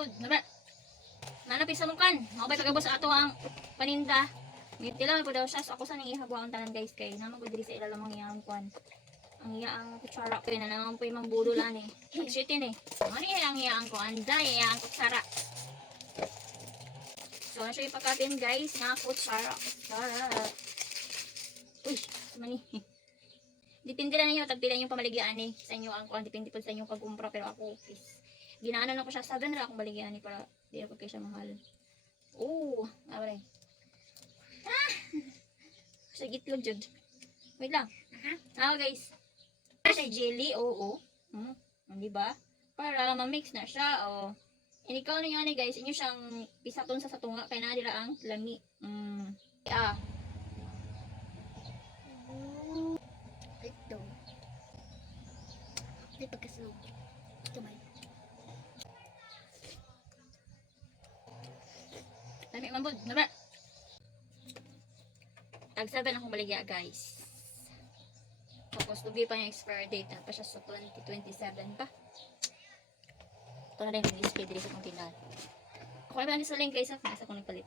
mabod. Nara. Nanapit sa mukan. Mabay pagabos sa ato ang paninda. Ngitilaw po daw siya. So ako sa nang ihagwa ang tanan guys kay naman ko diri sa ilalam ang iyang kwan. Ang iyaang kutsara ko na naman po yung bulo lang eh. Nagsitin eh. Ano ang iyaang ko? Anday, iyaang kutsara. So ano siya ipakapin guys na kutsara. Uy, mani. Depende na ninyo, tagpila yung pamaligyan eh. Sa inyo ang kwan, depende po sa inyong pag-umpra. Pero ako, ginaano na ko siya. 7 na akong baligyan eh para di ako kayo siya mahal. Oh, abray. Sa gitlog jud. Wait lang. Guys. Siya jelly, oo. Di ba? Para ma-mix na siya, oh. Inikaw na yun guys, inyo siyang pisaton sa satunga, kaya na nila ang lami. Ito. Ito pagkasunod. Ito ba? Lami, mambod. Nara. Tag-7 akong baligya guys. Tapos, tubi pa yung expire date. Pa siya sa 2027 pa. Ito na rin yung display dito sa kong tindahan. Ako na ba sa link guys, nasa ko nagpalit.